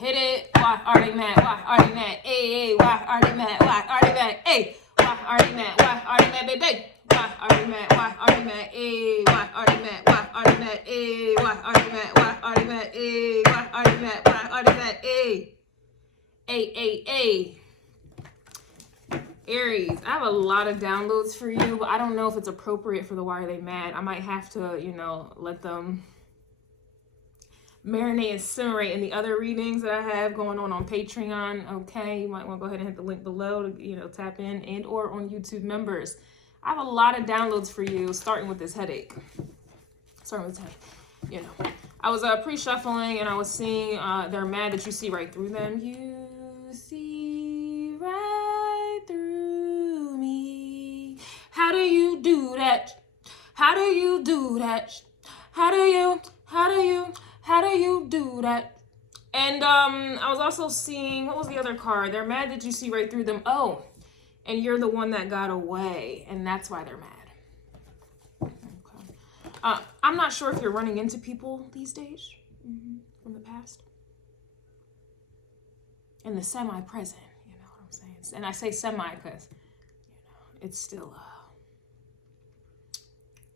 Hit it. Why are they mad? Why are they mad? Hey, why are they mad? Why are they mad? Hey, why are they mad? Why are they mad, baby? Why are they mad? Why are they mad? Hey, why are they mad? Why are they mad? Hey, why are they mad? Why are they mad? Hey, why are they mad? Why are they mad? Hey, hey. Aries, I have a lot of downloads for you, but I don't know if it's appropriate for the why are they mad. I might have to, you know, let them marinate and simmer in the other readings that I have going on Patreon. Okay, you might want to go ahead and hit the link below to, you know, tap in, and or on YouTube members. I have a lot of downloads for you, starting with this headache. You know, I was pre-shuffling and I was seeing they're mad that you see right through them. You see right through me. How do you do that? How do you do that? How do you do that? And I was also seeing, what was the other card? They're mad that you see right through them. Oh, and you're the one that got away, and that's why they're mad. Okay. I'm not sure if you're running into people these days from the past. In the semi-present, you know what I'm saying? And I say semi because, you know, it's still...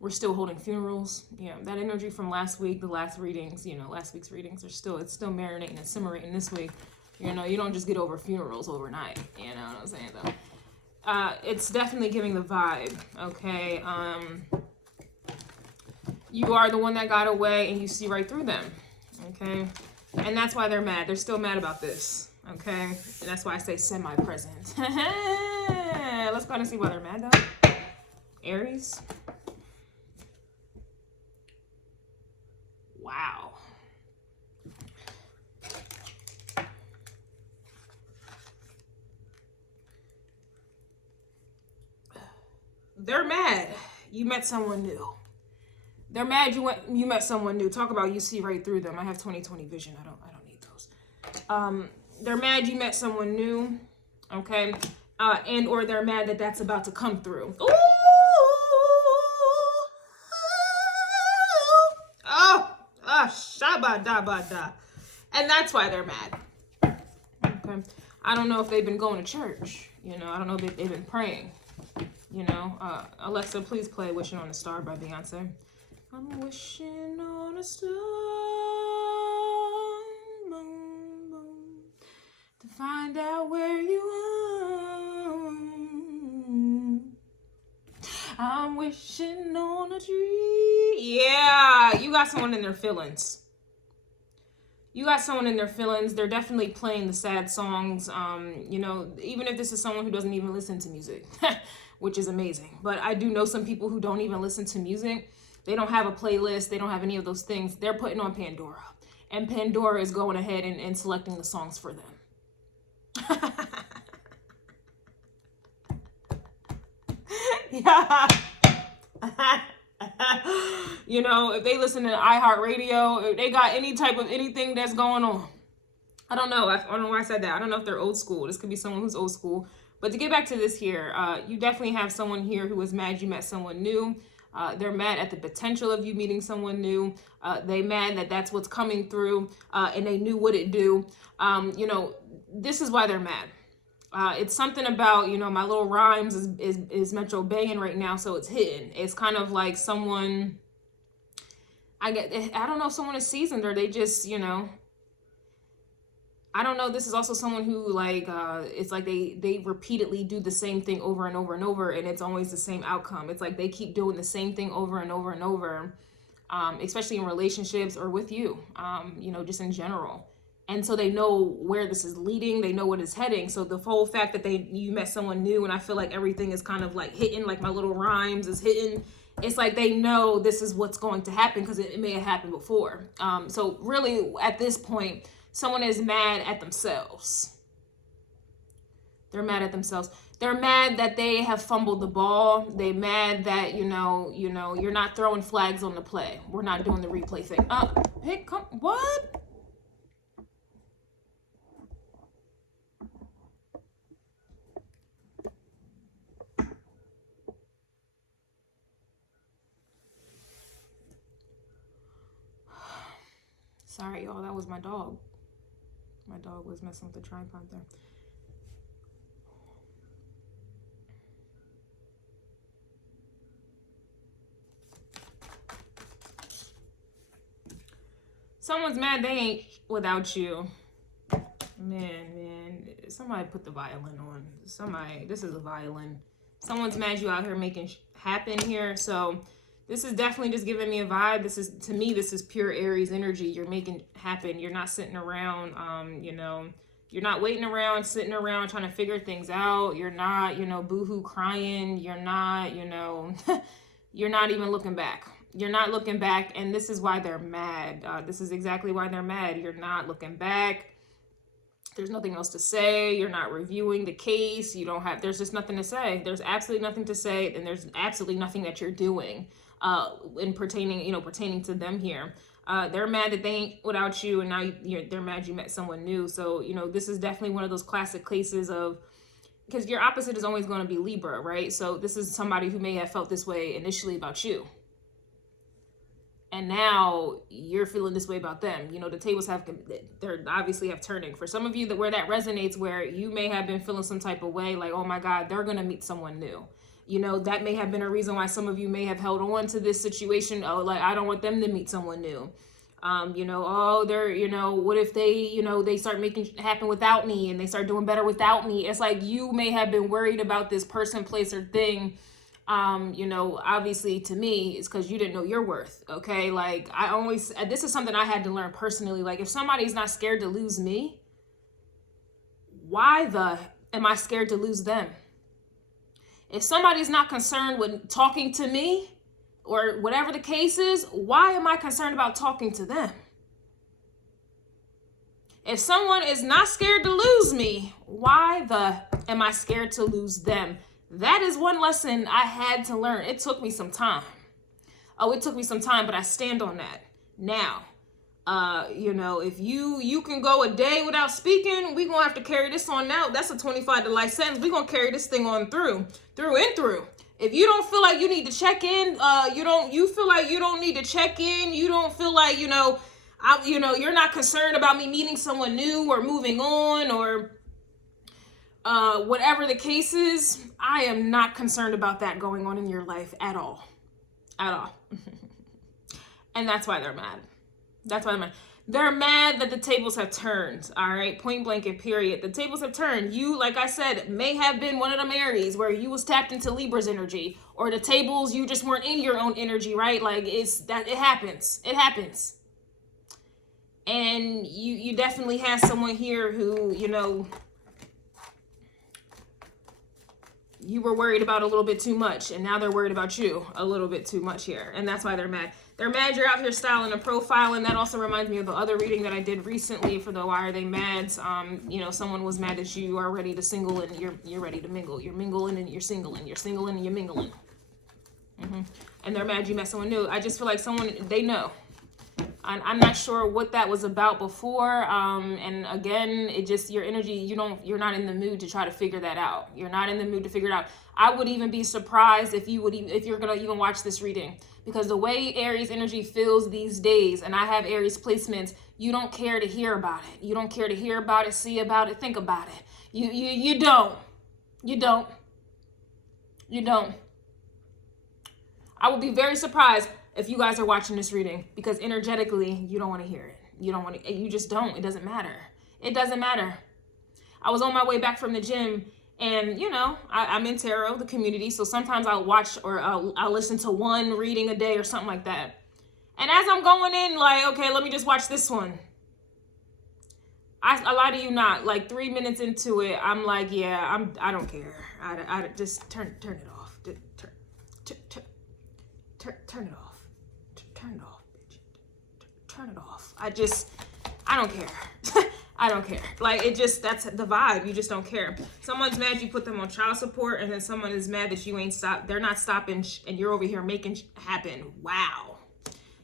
we're still holding funerals. Yeah, that energy from last week, the last readings, you know, last week's readings are still, it's still marinating and simmering this week. You know, you don't just get over funerals overnight. You know what I'm saying, though? It's definitely giving the vibe, okay? You are the one that got away and you see right through them, okay? And that's why they're mad. They're still mad about this, okay? And that's why I say semi-present. Let's go and see why they're mad, though. Aries. Wow. They're mad you met someone new. They're mad you met someone new. Talk about you see right through them. I have 20/20 vision. I don't need those. They're mad you met someone new, okay? And or they're mad that that's about to come through. Ooh. Shabba-dabba-da. And that's why they're mad. Okay. I don't know if they've been going to church. You know, I don't know if they've been praying. You know, Alexa, please play Wishing on a Star by Beyonce. I'm wishing on a star, boom, boom, to find out where you are. I'm wishing on a tree. Yeah, you got someone in their feelings. You got someone in their feelings. They're definitely playing the sad songs. You know, even if this is someone who doesn't even listen to music, which is amazing. But I do know some people who don't even listen to music. They don't have a playlist. They don't have any of those things. They're putting on Pandora. And Pandora is going ahead and selecting the songs for them. Yeah. You know, if they listen to iHeartRadio, if they got any type of anything that's going on. I don't know. I don't know why I said that. I don't know if they're old school. This could be someone who's old school. But to get back to this here, you definitely have someone here who is mad you met someone new. They're mad at the potential of you meeting someone new. They mad that that's what's coming through, and they knew what it do. You know, this is why they're mad. It's something about, you know, my little rhymes is Metro banging right now, so it's hitting. It's kind of like someone, I don't know if someone is seasoned or they just, you know, I don't know. This is also someone who like, it's like they repeatedly do the same thing over and over and over, and it's always the same outcome. It's like they keep doing the same thing over and over and over, especially in relationships or with you, you know, just in general. And so they know where this is leading. They know what it's heading. So the whole fact that you met someone new, and I feel like everything is kind of like hitting, like my little rhymes is hitting. It's like they know this is what's going to happen because it may have happened before. So really at this point, someone is mad at themselves. They're mad at themselves. They're mad that they have fumbled the ball. They're mad that, you know, you're not throwing flags on the play. We're not doing the replay thing. Hey, come, what? Sorry, y'all, that was my dog. My dog was messing with the tripod there. Someone's mad they ain't without you. Man, somebody put the violin on. Somebody, this is a violin. Someone's mad you out here making happen here. So this is definitely just giving me a vibe. This is, to me, this is pure Aries energy. You're making happen. You're not sitting around, you know, you're not waiting around, sitting around trying to figure things out. You're not, you know, boohoo crying. You're not, you know, you're not even looking back. You're not looking back, and this is why they're mad. This is exactly why they're mad. You're not looking back. There's nothing else to say. You're not reviewing the case. You don't have, there's just nothing to say. There's absolutely nothing to say, and there's absolutely nothing that you're doing in pertaining, you know, pertaining to them here. They're mad that they ain't without you, and now they're mad you met someone new. So, you know, this is definitely one of those classic cases of, because your opposite is always going to be Libra, right? So this is somebody who may have felt this way initially about you. And now you're feeling this way about them. You know, the tables they're obviously have turning. For some of you, where that resonates, where you may have been feeling some type of way, like, oh my God, they're going to meet someone new. You know, that may have been a reason why some of you may have held on to this situation. Oh, like, I don't want them to meet someone new. You know, oh, they're, you know, what if they, you know, they start making it happen without me and they start doing better without me? It's like you may have been worried about this person, place, or thing. You know, obviously to me, it's because you didn't know your worth. Okay. Like this is something I had to learn personally. Like if somebody's not scared to lose me, why am I scared to lose them? If somebody's not concerned with talking to me or whatever the case is, why am I concerned about talking to them? If someone is not scared to lose me, why am I scared to lose them? That is one lesson I had to learn. It took me some time. Oh, it took me some time, but I stand on that. Now, you know, if you can go a day without speaking, we're going to have to carry this on out. That's a 25 to life sentence. We're going to carry this thing on through and through. If you don't feel like you need to check in, you feel like you don't need to check in. You don't feel like, you know, you're not concerned about me meeting someone new or moving on or whatever the case is, I am not concerned about that going on in your life at all. At all. And that's why they're mad. That's why they're mad. They're mad that the tables have turned. All right. Point blank and period. The tables have turned. You, like I said, may have been one of them Aries where you was tapped into Libra's energy, or the tables, you just weren't in your own energy, right? Like it happens. It happens. And you definitely have someone here who, you know, you were worried about a little bit too much, and now they're worried about you a little bit too much here, and that's why they're mad. They're mad you're out here styling a profile, and that also reminds me of the other reading that I did recently for the Why Are They Mad? You know, someone was mad that you are ready to single and you're ready to mingle. You're mingling and you're singling. You're singling and you're mingling. And they're mad you met someone new. I just feel like they know. I'm not sure what that was about before. And again, it just, your energy, you're not in the mood to try to figure that out. You're not in the mood to figure it out. I would even be surprised if you're going to even watch this reading, because the way Aries energy feels these days, and I have Aries placements, you don't care to hear about it. You don't care to hear about it, see about it, think about it. You don't. I would be very surprised if you guys are watching this reading, because energetically, you don't want to hear it. You just don't. It doesn't matter. It doesn't matter. I was on my way back from the gym, and, you know, I'm in tarot, the community, so sometimes I'll watch or I'll listen to one reading a day or something like that. And as I'm going in, like, okay, let me just watch this one. I lie to you not, like 3 minutes into it, I'm like, yeah, I don't care. I just turn it off. Turn it off. Turn it off, bitch. Turn it off. I don't care. I don't care. Like, that's the vibe. You just don't care. Someone's mad you put them on child support, and then someone is mad that you ain't stopped. They're not stopping, and you're over here making happen. Wow.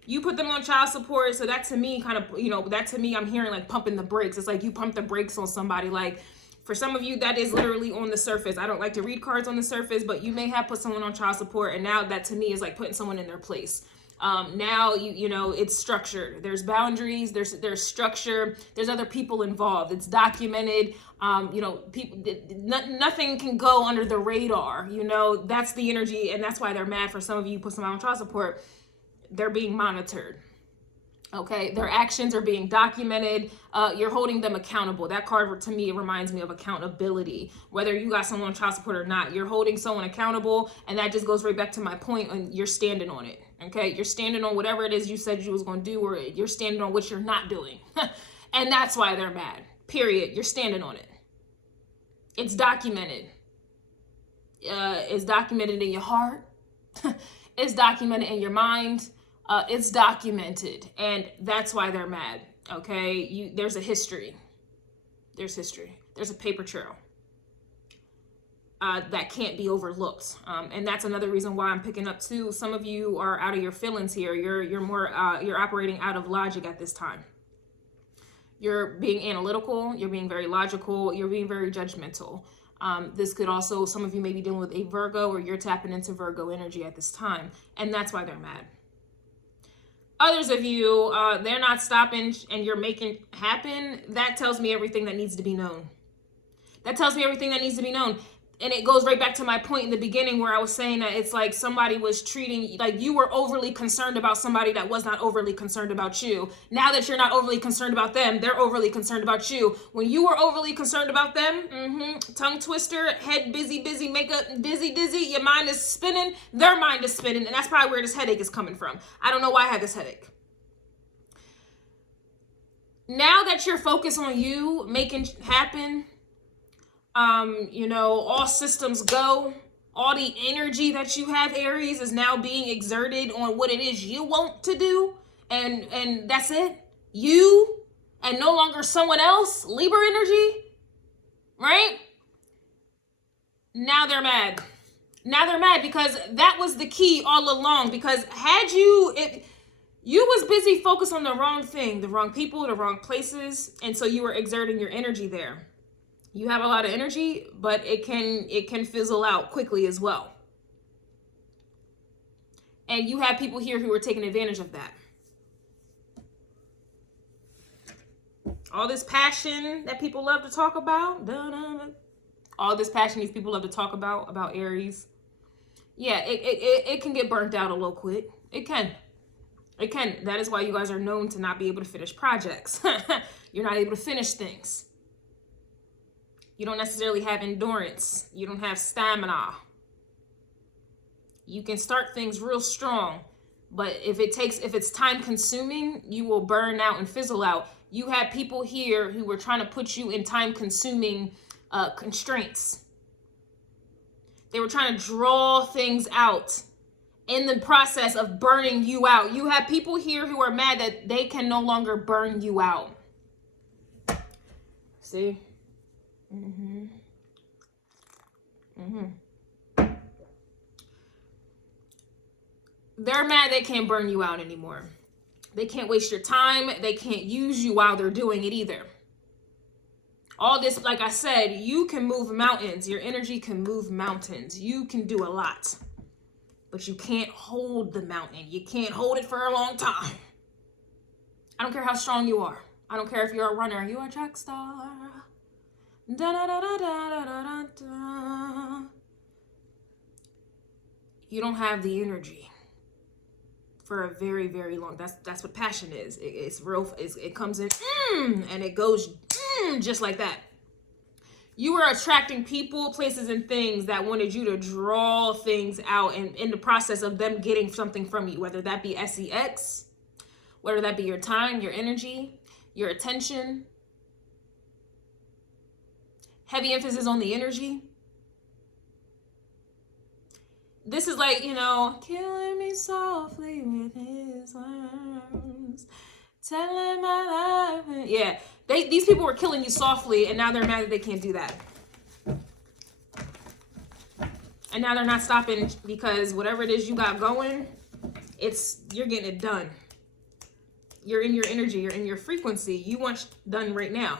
You put them on child support, so that to me kind of, you know, that to me, I'm hearing like pumping the brakes. It's like you pump the brakes on somebody. Like, for some of you, that is literally on the surface. I don't like to read cards on the surface, but you may have put someone on child support, and now that to me is like putting someone in their place. Now you know it's structured. There's boundaries. There's structure. There's other people involved. It's documented. You know, nothing can go under the radar. You know, that's the energy, and that's why they're mad. For some of you, put some on child support. They're being monitored. Okay, their actions are being documented. You're holding them accountable. That card, to me, it reminds me of accountability. Whether you got someone on child support or not, you're holding someone accountable, and that just goes right back to my point, and you're standing on it. Okay, you're standing on whatever it is you said you was going to do, or you're standing on what you're not doing. And that's why they're mad. Period. You're standing on it. It's documented. It's documented in your heart. It's documented in your mind. It's documented, and that's why they're mad. Okay, there's a history. There's history. There's a paper trail that can't be overlooked, and that's another reason why I'm picking up too. Some of you are out of your feelings here. You're more you're operating out of logic at this time. You're being analytical. You're being very logical. You're being very judgmental. This could also, some of you may be dealing with a Virgo, or you're tapping into Virgo energy at this time, and that's why they're mad. Others of you, they're not stopping and you're making happen. That tells me everything that needs to be known. That tells me everything that needs to be known. And it goes right back to my point in the beginning where I was saying that it's like somebody was treating, like you were overly concerned about somebody that was not overly concerned about you. Now that you're not overly concerned about them, they're overly concerned about you. When you were overly concerned about them, tongue twister, head busy, makeup, dizzy, your mind is spinning, their mind is spinning. And that's probably where this headache is coming from. I don't know why I had this headache. Now that you're focused on you making happen, you know, all systems go, all the energy that you have, Aries, is now being exerted on what it is you want to do, and that's it. You, and no longer someone else. Libra energy, right? Now they're mad. Now they're mad because that was the key all along. Because had you was busy focused on the wrong thing, the wrong people, the wrong places, and so you were exerting your energy there. You have a lot of energy, but it can fizzle out quickly as well. And you have people here who are taking advantage of that. All this passion that people love to talk about, all this passion these people love to talk about Aries. Yeah, it can get burnt out a little quick. It can. It can. That is why you guys are known to not be able to finish projects. You're not able to finish things. You don't necessarily have endurance. You don't have stamina. You can start things real strong, but if it's time consuming, you will burn out and fizzle out. You have people here who were trying to put you in time consuming constraints. They were trying to draw things out in the process of burning you out. You have people here who are mad that they can no longer burn you out. See? They're mad they can't burn you out anymore. They can't waste your time. They can't use you while they're doing it either. All this, like I said, you can move mountains. Your energy can move mountains. You can do a lot. But you can't hold the mountain. You can't hold it for a long time. I don't care how strong you are. I don't care if you're a runner. You're a track star. Da, da, da, da, da, da, da. You don't have the energy for a very, very long. That's what passion is. It's real. It comes in and it goes just like that. You were attracting people, places, and things that wanted you to draw things out, and in the process of them getting something from you, whether that be sex, whether that be your time, your energy, your attention. Heavy emphasis on the energy. This is like, you know, killing me softly with his arms, telling my life. Yeah, these people were killing you softly, and now they're mad that they can't do that. And now they're not stopping because whatever it is you got going, you're getting it done. You're in your energy, you're in your frequency. You want it done right now.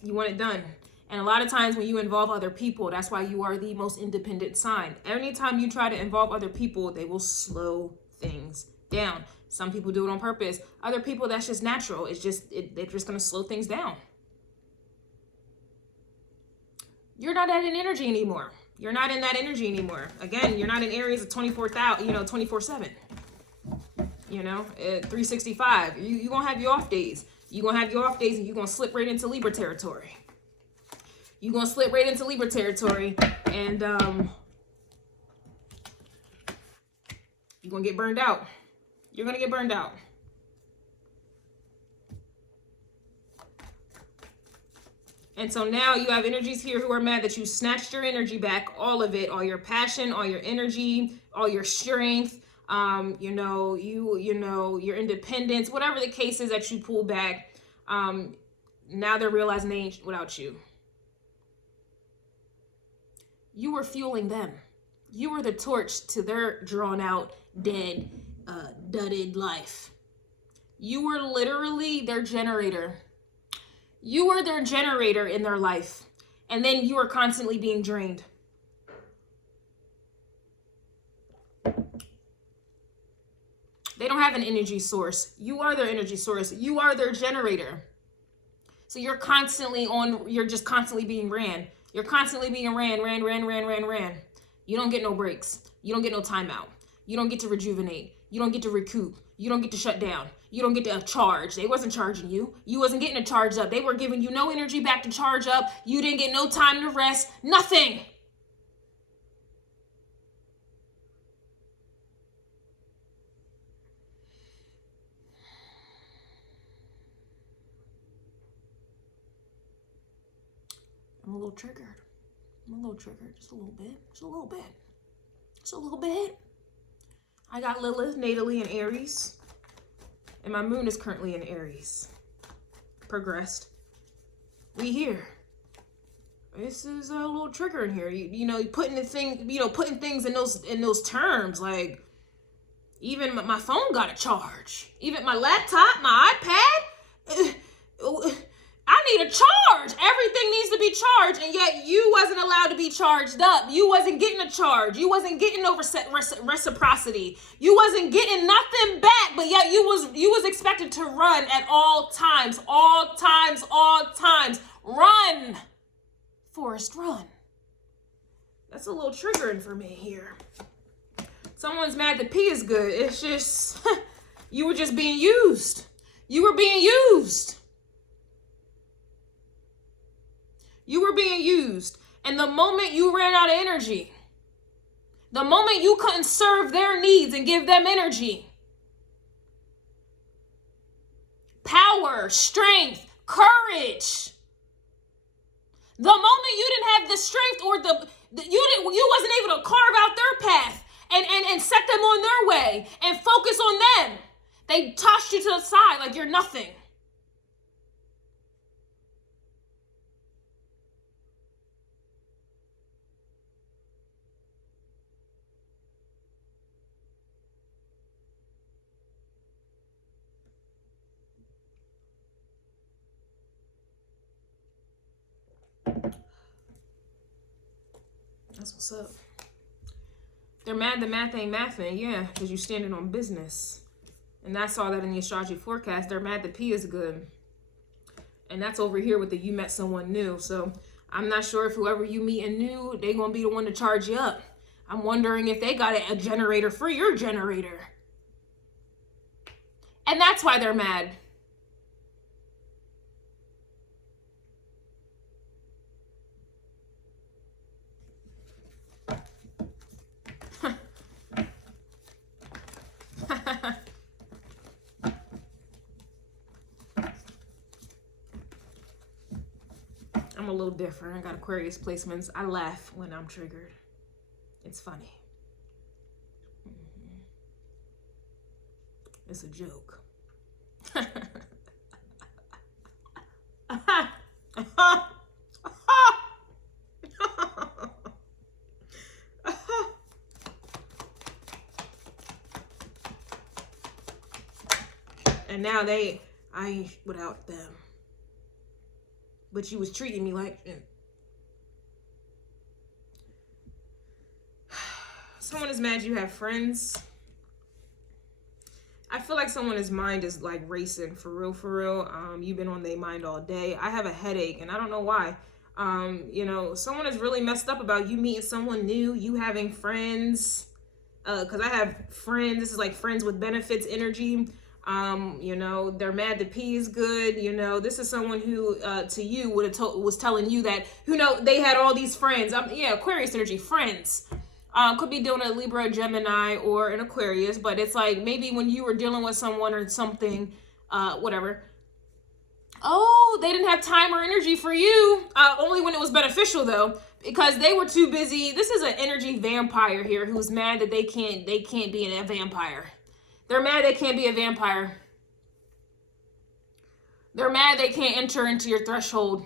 You want it done. And a lot of times when you involve other people, that's why you are the most independent sign. Anytime you try to involve other people, they will slow things down. Some people do it on purpose. Other people, that's just natural. It's just, they're just going to slow things down. You're not at an energy anymore. You're not in that energy anymore. Again, you're not in Aries of 24,000, 24/7. 365. You're going to have your off days. You're going to have your off days and you're going to slip right into Libra territory. You're going to slip right into Libra territory and you're going to get burned out. You're going to get burned out. And so now you have energies here who are mad that you snatched your energy back, all of it, all your passion, all your energy, all your strength, your independence, whatever the case is that you pull back. Now they're realizing they ain't without you. You were fueling them. You were the torch to their drawn out, dead, dudded life. You were literally their generator. You were their generator in their life. And then you are constantly being drained. They don't have an energy source. You are their energy source. You are their generator. So you're just constantly being ran. You're constantly being ran. You don't get no breaks. You don't get no timeout. You don't get to rejuvenate. You don't get to recoup. You don't get to shut down. You don't get to charge. They wasn't charging you. You wasn't getting to charge up. They were giving you no energy back to charge up. You didn't get no time to rest. Nothing. I'm a little triggered. Just a little bit. I got Lilith natally in Aries. And my moon is currently in Aries. Progressed. We here. This is a little trigger in here. Putting things in those terms. Like, even my phone got a charge. Even my laptop, my iPad. I need a charge. Everything needs to be charged, and yet you wasn't allowed to be charged up. You wasn't getting a charge. You wasn't getting no reciprocity. You wasn't getting nothing back, but yet you was expected to run at all times. Run, Forrest, run. That's a little triggering for me here. Someone's mad that P is good. It's just, you were just being used. You were being used. You were being used. And the moment you ran out of energy, the moment you couldn't serve their needs and give them energy, power, strength, courage, the moment you didn't have the strength or you wasn't able to carve out their path and set them on their way and focus on them, they tossed you to the side like you're nothing. That's what's up. They're mad the math ain't mathing, yeah, because you're standing on business. And I saw that in the astrology forecast. They're mad that P is good. And that's over here with the you met someone new. So I'm not sure if whoever you meet and new, they gonna be the one to charge you up. I'm wondering if they got a generator for your generator. And that's why they're mad. I'm a little different. I got Aquarius placements. I laugh when I'm triggered. It's funny. It's a joke. And now I ain't without them. But you was treating me like... Someone is mad you have friends I feel like someone's mind is like racing for real, for real. You've been on their mind all day. I have a headache and I don't know why. You know, someone is really messed up about you meeting someone new, you having friends. Because I have friends, this is like friends with benefits energy. You know, they're mad the pee is good. You know, this is someone who to you would have was telling you that, you know, they had all these friends. Yeah, Aquarius energy, friends. Could be doing a Libra, Gemini, or an Aquarius, but it's like maybe when you were dealing with someone or something, whatever. Oh, they didn't have time or energy for you. Only when it was beneficial though, because they were too busy. This is an energy vampire here who's mad that they can't be a vampire. They're mad they can't be a vampire. They're mad they can't enter into your threshold.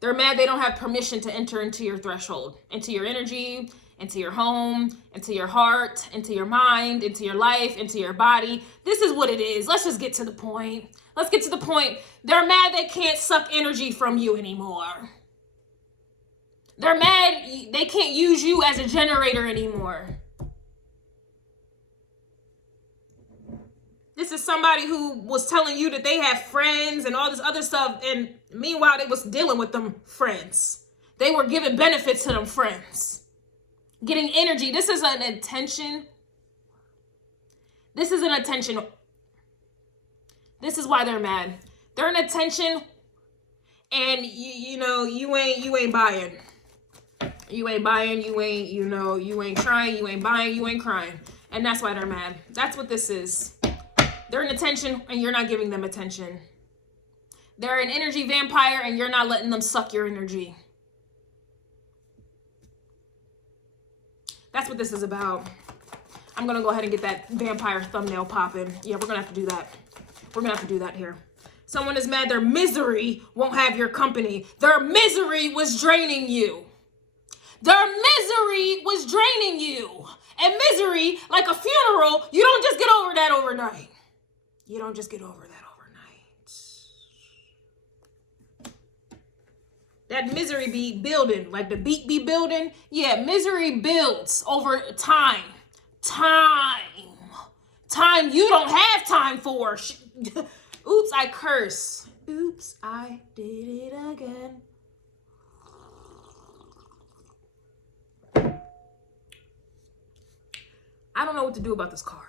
They're mad they don't have permission to enter into your threshold, into your energy, into your home, into your heart, into your mind, into your life, into your body. This is what it is. Let's just get to the point. Let's get to the point. They're mad they can't suck energy from you anymore. They're mad they can't use you as a generator anymore. This is somebody who was telling you that they have friends and all this other stuff, and meanwhile they was dealing with them friends. They were giving benefits to them friends. Getting energy. This is an attention. This is an attention. This is why they're mad. They're an attention, and you know, you ain't buying. You ain't buying, you ain't trying, you ain't buying, you ain't crying. And that's why they're mad. That's what this is. They're an attention and you're not giving them attention. They're an energy vampire and you're not letting them suck your energy. That's what this is about. I'm going to go ahead and get that vampire thumbnail popping. Yeah, we're going to have to do that. We're going to have to do that here. Someone is mad their misery won't have your company. Their misery was draining you. Their misery was draining you. And misery, like a funeral, you don't just get over that overnight. You don't just get over that overnight. That misery be building, like the beat be building. Yeah, misery builds over time. Time you don't have time for. Oops, I curse. Oops, I did it again. I don't know what to do about this card.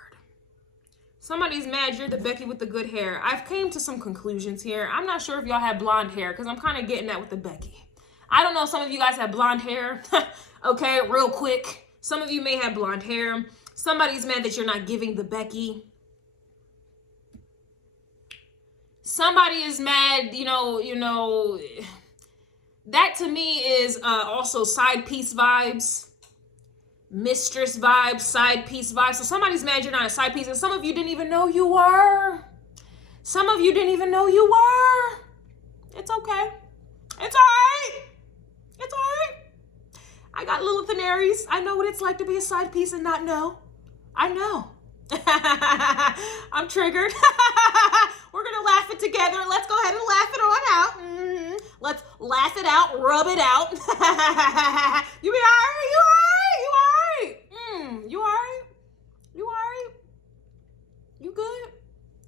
Somebody's mad you're the Becky with the good hair. I've came to some conclusions here. I'm not sure if y'all have blonde hair because I'm kind of getting that with the Becky. I don't know if some of you guys have blonde hair. Okay, real quick. Some of you may have blonde hair. Somebody's mad that you're not giving the Becky. Somebody is mad, you know, that to me is also side piece vibes. Mistress vibes, side piece vibes. So somebody's mad you're not a side piece, and some of you didn't even know you were. Some of you didn't even know you were. It's okay. It's all right. It's all right. I got Lilith and Aries. I know what it's like to be a side piece and not know. I know. I'm triggered. We're gonna laugh it together. Let's go ahead and laugh it on out. Let's laugh it out, rub it out. You be all right? You all right? You all right? You all right? You all right? You good?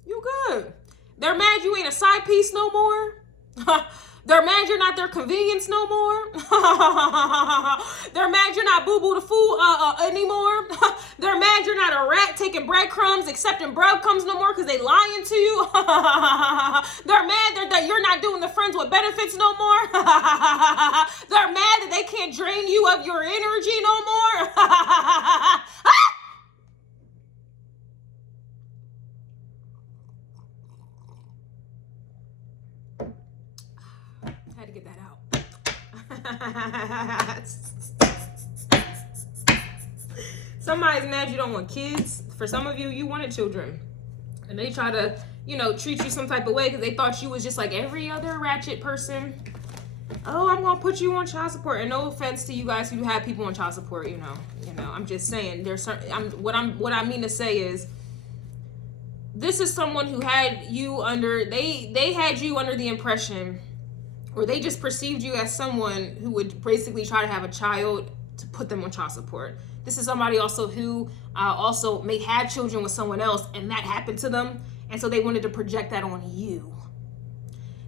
You good? They're mad you ain't a side piece no more. They're mad you're not their convenience no more. They're mad you're not boo-boo the fool anymore. They're mad you're not a rat taking breadcrumbs, accepting breadcrumbs no more because they lying to you. They're mad that you're not doing the friends with benefits no more. They're mad that they can't drain you of your energy no more. Had to get that out. Somebody's mad you don't want kids. For some of you, you wanted children. And they try to, you know, treat you some type of way because they thought you was just like every other ratchet person. Oh, I'm going to put you on child support. And no offense to you guys who have people on child support, you know, I'm just saying there's certain, what I mean to say is this is someone who had you under, they had you under the impression, or they just perceived you as someone who would basically try to have a child to put them on child support. This is somebody also who also may have children with someone else and that happened to them. And so they wanted to project that on you.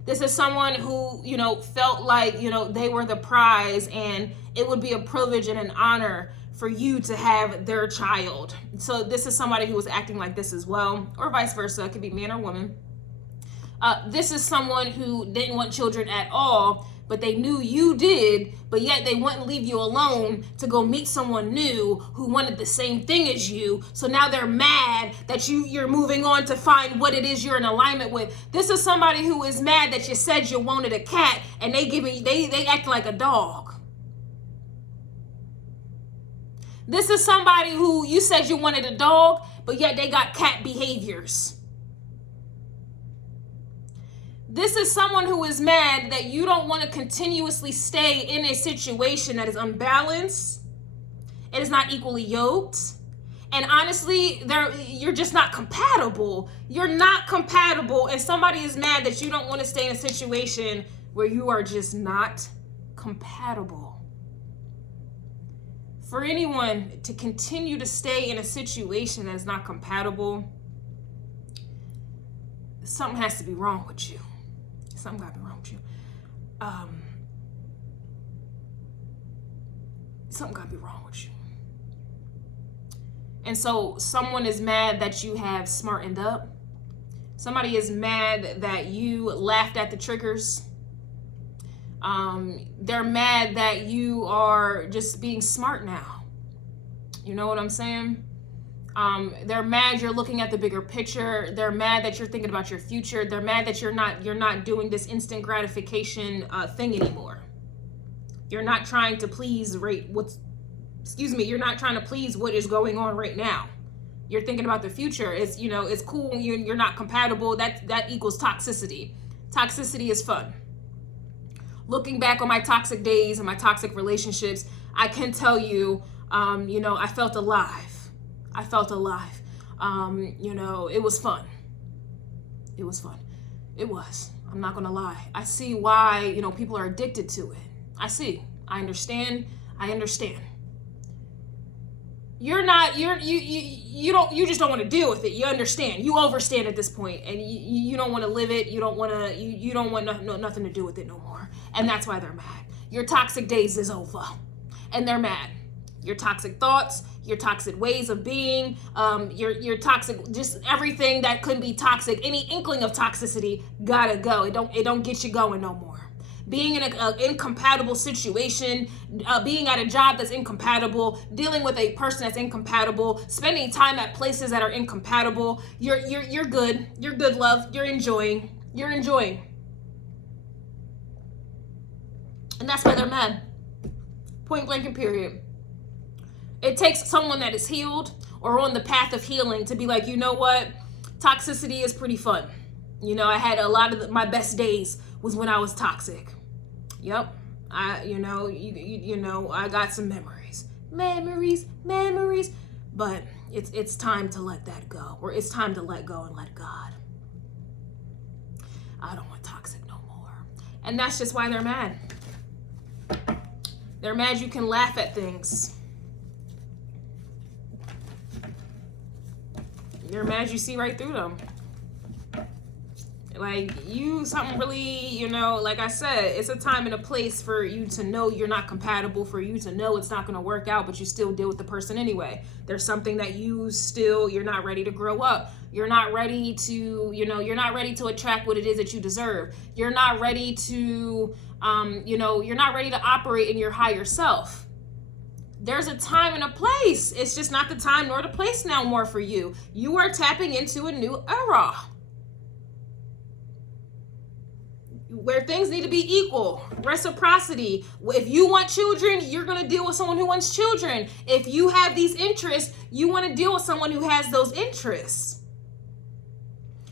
This is someone who, you know, felt like, you know, they were the prize and it would be a privilege and an honor for you to have their child. So this is somebody who was acting like this as well, or vice versa. It could be man or woman. This is someone who didn't want children at all, but they knew you did, but yet they wouldn't leave you alone to go meet someone new who wanted the same thing as you. So now they're mad that you're moving on to find what it is you're in alignment with. This is somebody who is mad that you said you wanted a cat and they act like a dog. This is somebody who you said you wanted a dog, but yet they got cat behaviors. This is someone who is mad that you don't want to continuously stay in a situation that is unbalanced. It is not equally yoked. And honestly, you're just not compatible. You're not compatible. And somebody is mad that you don't want to stay in a situation where you are just not compatible. For anyone to continue to stay in a situation that is not compatible, something has to be wrong with you. Something got to be wrong with you. Something got to be wrong with you. And so someone is mad that you have smartened up. Somebody is mad that you laughed at the triggers. They're mad that you are just being smart now. You know what I'm saying? They're mad you're looking at the bigger picture. They're mad that you're thinking about your future. They're mad that you're not doing this instant gratification thing anymore. You're not trying to please you're not trying to please what is going on right now. You're thinking about the future. It's, you know, it's cool. You're not compatible. That equals toxicity. Toxicity is fun. Looking back on my toxic days and my toxic relationships, I can tell you, you know, I felt alive. I felt alive. You know, it was fun. It was fun. It was. I'm not gonna lie. I see why, you know, people are addicted to it. I see. I understand. I understand. You just don't want to deal with it. You understand. You overstand at this point, and you don't want to live it. You don't want to. You don't want nothing to do with it no more. And that's why they're mad. Your toxic days is over, and they're mad. Your toxic thoughts, your toxic ways of being, your toxic, just everything that could be toxic, any inkling of toxicity gotta go. It don't get you going no more. Being in an incompatible situation, being at a job that's incompatible, dealing with a person that's incompatible, spending time at places that are incompatible. You're good. You're good, love. You're enjoying. And that's why they're mad. Point blank and period. It takes someone that is healed or on the path of healing to be like, you know what? Toxicity is pretty fun. You know, I had a lot of my best days was when I was toxic. Yep. You know, I got some memories, but it's time to let that go, or it's time to let go and let God. I don't want toxic no more. And that's just why they're mad. They're mad you can laugh at things. They're mad you see right through them. Like, something really, you know, like I said, it's a time and a place for you to know you're not compatible, for you to know it's not going to work out, but you still deal with the person anyway. There's something that you're not ready to grow up. You're not ready to, you know, you're not ready to attract what it is that you deserve. You're not ready to, you're not ready to operate in your higher self. There's a time and a place. It's just not the time nor the place now more for you. You are tapping into a new era where things need to be equal, reciprocity. If you want children, you're going to deal with someone who wants children. If you have these interests, you want to deal with someone who has those interests.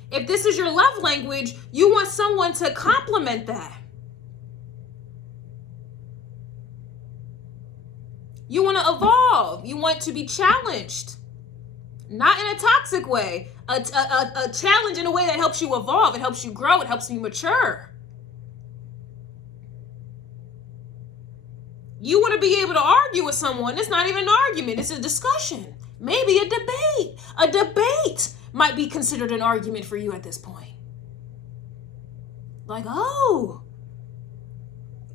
If this is your love language, you want someone to complement that. You want to evolve. You want to be challenged. Not in a toxic way. A challenge in a way that helps you evolve. It helps you grow. It helps you mature. You want to be able to argue with someone. It's not even an argument. It's a discussion. Maybe a debate. A debate might be considered an argument for you at this point. Like, oh,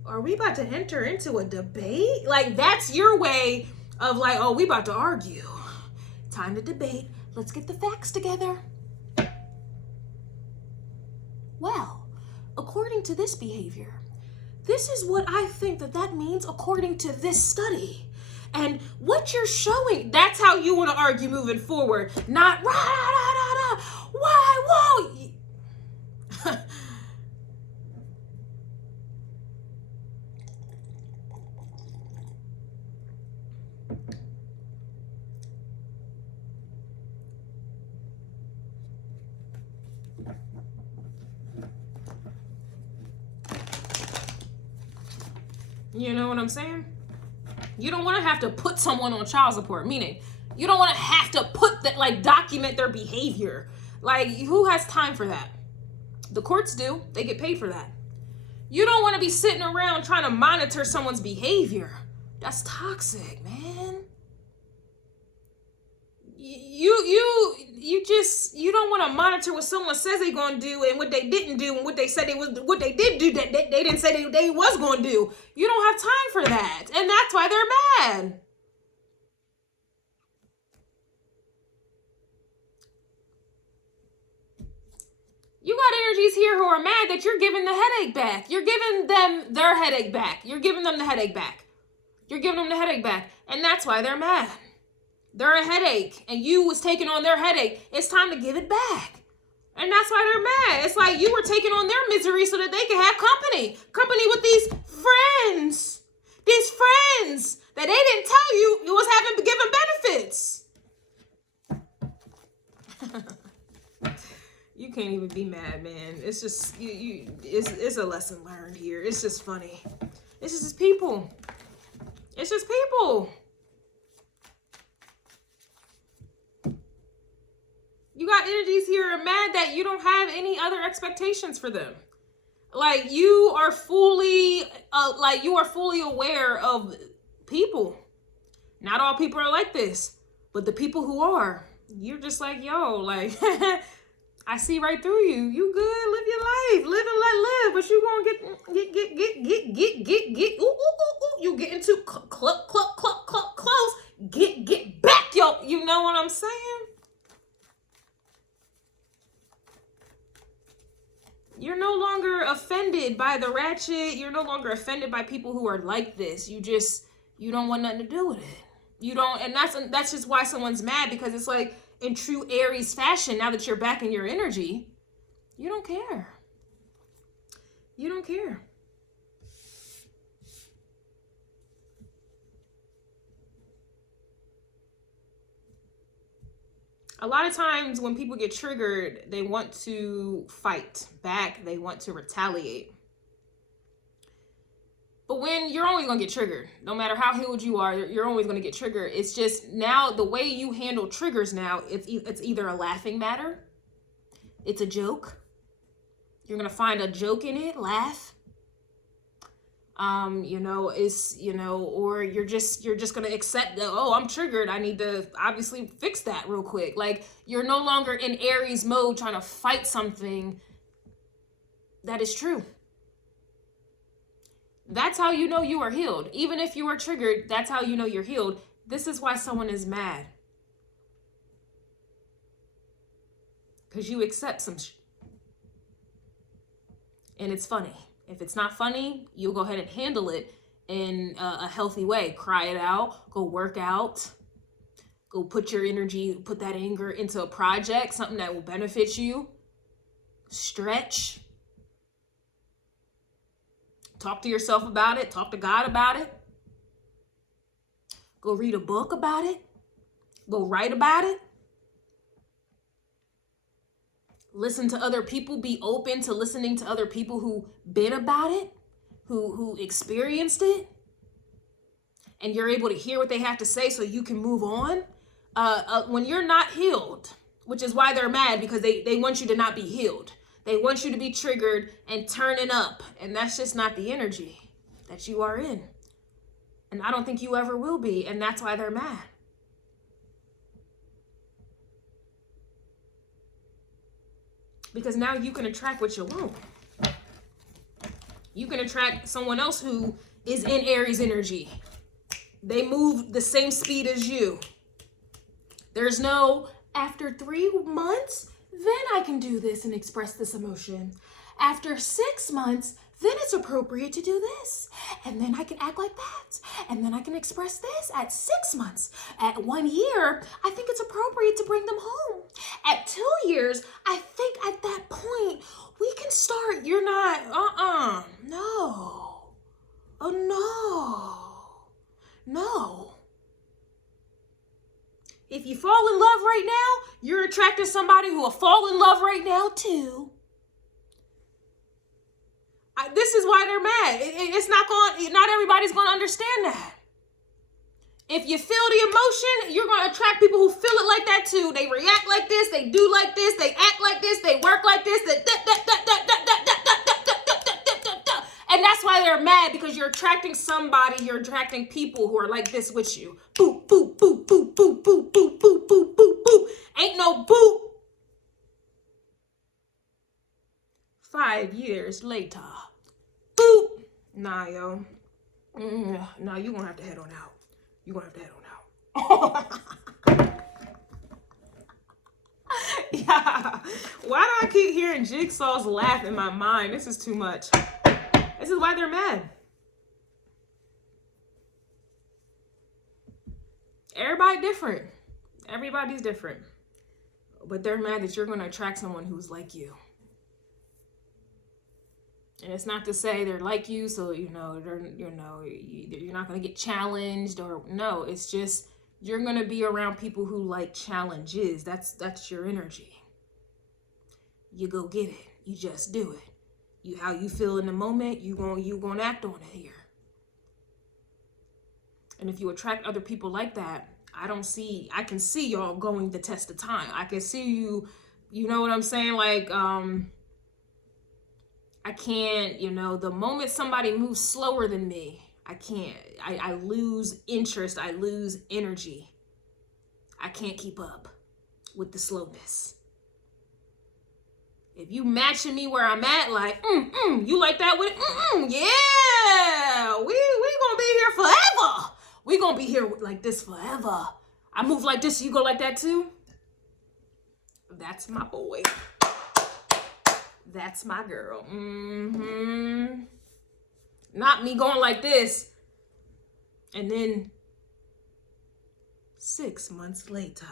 are we about to enter into a debate? Like, that's your way of like, oh, we about to argue. Time to debate. Let's get the facts together. Well, according to this behavior, this is what I think that means according to this study. And what you're showing, that's how you want to argue moving forward. Not, rah, rah, rah, rah, rah. Why, whoa. You know what I'm saying? You don't want to have to put someone on child support, meaning you don't want to have to put that, like, document their behavior. Like, who has time for that? The courts do. They get paid for that. You don't want to be sitting around trying to monitor someone's behavior. That's toxic, man. You don't want to monitor what someone says they're going to do and what they didn't do and what they said what they did do that they didn't say they was going to do. You don't have time for that. And that's why they're mad. You got energies here who are mad that you're giving the headache back. You're giving them their headache back. You're giving them the headache back. You're giving them the headache back. And that's why they're mad. They're a headache, and you was taking on their headache. It's time to give it back. And that's why they're mad. It's like you were taking on their misery so that they can have company. Company with these friends. These friends that they didn't tell you was having given benefits. You can't even be mad, man. It's just, it's a lesson learned here. It's just funny. It's just people. It's just people. You got energies here mad that you don't have any other expectations for them. Like you are fully aware of people. Not all people are like this, but the people who are, you're just like, yo, like, I see right through you. You good, live your life, live and let live, but you gonna get, you getting too close, get back, yo, you know what I'm saying? You're no longer offended by the ratchet. You're no longer offended by people who are like this. You don't want nothing to do with it. You don't, and that's just why someone's mad, because it's like in true Aries fashion, now that you're back in your energy, you don't care. You don't care. A lot of times when people get triggered, they want to fight back. They want to retaliate. But when you're always going to get triggered, no matter how healed you are, you're always going to get triggered. It's just now the way you handle triggers now, it's either a laughing matter. It's a joke. You're going to find a joke in it, laugh. Or you're just going to accept that, oh, I'm triggered. I need to obviously fix that real quick. Like you're no longer in Aries mode trying to fight something that is true. That's how you know you are healed. Even if you are triggered, that's how you know you're healed. This is why someone is mad. Because you accept some and it's funny. If it's not funny, you'll go ahead and handle it in a healthy way. Cry it out, go work out, go put your energy, put that anger into a project, something that will benefit you. Stretch. Talk to yourself about it. Talk to God about it. Go read a book about it. Go write about it. Listen to other people. Be open to listening to other people who been about it, who experienced it. And you're able to hear what they have to say so you can move on. When you're not healed, which is why they're mad, because they want you to not be healed. They want you to be triggered and turning up. And that's just not the energy that you are in. And I don't think you ever will be. And that's why they're mad. Because now you can attract what you want. You can attract someone else who is in Aries energy. They move the same speed as you. There's no, after 3 months, then I can do this and express this emotion. After 6 months, then it's appropriate to do this. And then I can act like that. And then I can express this at 6 months. At 1 year, I think it's appropriate to bring them home. At 2 years, I think at that point, we can start. You're not, no. Oh, no. No. If you fall in love right now, you're attracting somebody who will fall in love right now too. This is why they're mad. It's not everybody's going to understand that. If you feel the emotion, you're going to attract people who feel it like that too. They react like this, they do like this, they act like this, they work like this, and that's why they're mad, because you're attracting somebody, you're attracting people who are like this with you. Boop, boop, boop, boop, boop, boop, boop, boop, boop, boop, boop. Ain't no boop. 5 years later. Boop. Nah, yo. Nah, you're going to have to head on out. You're going to have to head on out. Yeah. Why do I keep hearing Jigsaw's laugh in my mind? This is too much. This is why they're mad. Everybody different. Everybody's different. But they're mad that you're going to attract someone who's like you. And it's not to say they're like you, so you're not going to get challenged, or no. It's just you're going to be around people who like challenges. That's your energy. You go get it. You just do it. How you feel in the moment, you gonna act on it here. And if you attract other people like that, I can see y'all going the test of time. I can see you know what I'm saying? Like, I can't, the moment somebody moves slower than me, I can't. I lose interest. I lose energy. I can't keep up with the slowness. If you matching me where I'm at, like, you like that with, yeah, we gonna be here forever. We gonna be here like this forever. I move like this, you go like that too? That's my boy. That's my girl. Not me going like this. And then 6 months later.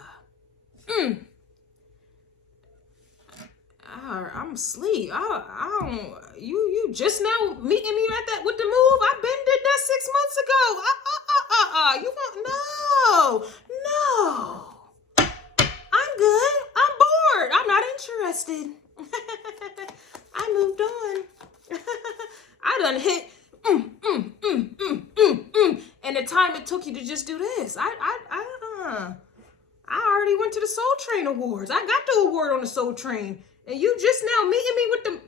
I'm asleep. I don't. You just now meeting me at that with the move. I been did that 6 months ago. You want no. I'm good. I'm bored. I'm not interested. I moved on. I done hit. And the time it took you to just do this. I already went to the Soul Train Awards. I got the award on the Soul Train. And you just now meeting me with the,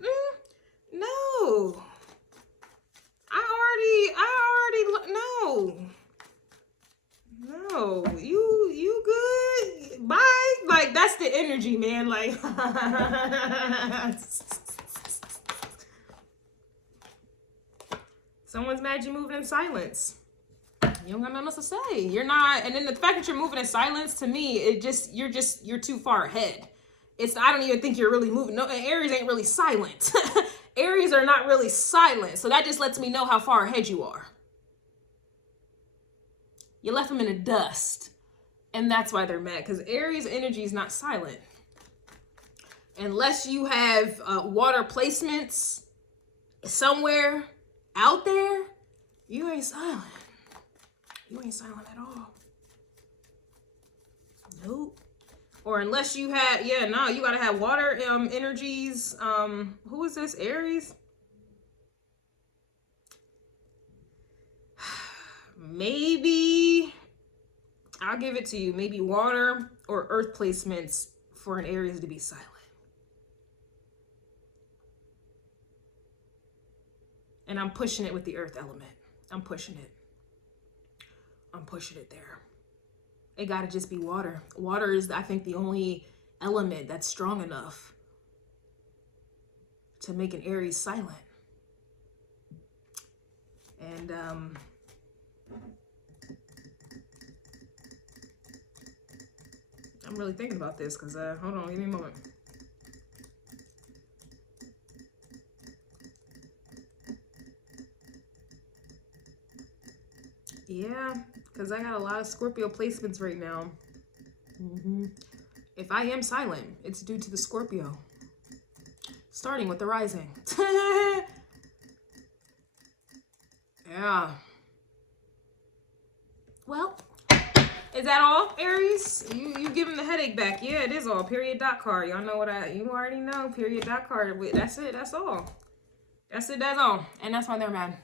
no. No, you good? Bye. Like, that's the energy, man. Like, someone's mad you moving in silence. You don't got nothing else to say. You're not, and then the fact that you're moving in silence, to me, you're too far ahead. I don't even think you're really moving. No, Aries ain't really silent. Aries are not really silent. So that just lets me know how far ahead you are. You left them in the dust. And that's why they're mad. Because Aries energy is not silent. Unless you have water placements somewhere out there, you ain't silent. You ain't silent at all. Nope. Or unless you had, you gotta have water energies. Who is this? Aries? Maybe, I'll give it to you. Maybe water or earth placements for an Aries to be silent. And I'm pushing it with the earth element. I'm pushing it. I'm pushing it there. It got to just be water. Water is, I think, the only element that's strong enough to make an Aries silent. And I'm really thinking about this because, hold on, give me a moment. Yeah, because I got a lot of Scorpio placements right now. If I am silent, it's due to the Scorpio. Starting with the rising. Yeah. Well, is that all, Aries? You give him the headache back. Yeah, it is all. Period dot card. Y'all know what you already know. Period dot card. That's it. That's all. That's it. That's all. And that's why they're mad.